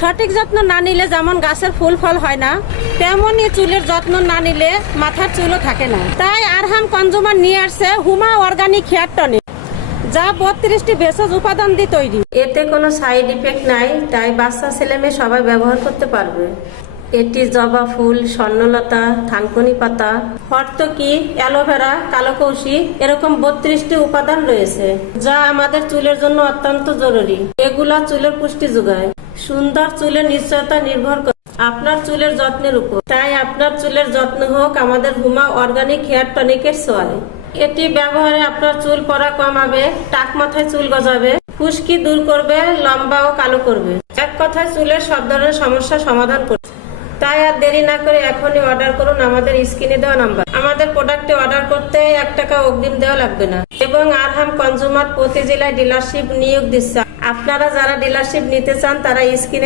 সঠিক যত্ন না নিলে যেমন গাছের ফুল ফল হয় না, তেমনই চুলের যত্ন না নিলে মাথার চুলও থাকে না। তাই আরহাম কনজুমার নিয়ে আসছে হুমা অর্গানিক হেয়ার টনিক, যা 32টি ভেষজ উপাদান দিয়ে তৈরি। এতে কোনো সাইড ইফেক্ট নাই, তাই বাচ্চা ছেলে মেয়ে সবাই ব্যবহার করতে পারবে। এটি জবা ফুল, স্বর্ণলতা, থানকুনি পাতা, হর্তকি, অ্যালোভেরা, কালোকৌশি এরকম 32টি উপাদান রয়েছে, যা আমাদের চুলের জন্য অত্যন্ত জরুরি। এগুলা চুলের পুষ্টি যোগায়। সুন্দর চুলের নিশ্চয়তা নির্ভর করে আপনার চুলের যত্নের উপর। তাই আপনার চুলের যত্ন হোক আমাদের হুমা অর্গানিক হেয়ার টনিকের ছোঁয়ায়। এটি ব্যবহারে আপনার চুল পড়া কমাবে, টাক মাথায় চুল গজাবে, খুশকি দূর করবে, লম্বা ও কালো করবে। এক কথায় চুলের সব ধরনের সমস্যা সমাধান করবে। তাই আর দেরি না করে এখনই অর্ডার করুন আমাদের স্ক্রিনে দেওয়া নাম্বার। আমাদের প্রোডাক্টে অর্ডার করতে 1 টাকা অগ্রিম দেওয়া লাগবে না এবং আরহাম কনজুমার প্রতি জেলায় ডিলারশিপ নিয়োগ দিচ্ছে। আপনারা যারা ডিলারশিপ নিতে চান তারা স্ক্রিনে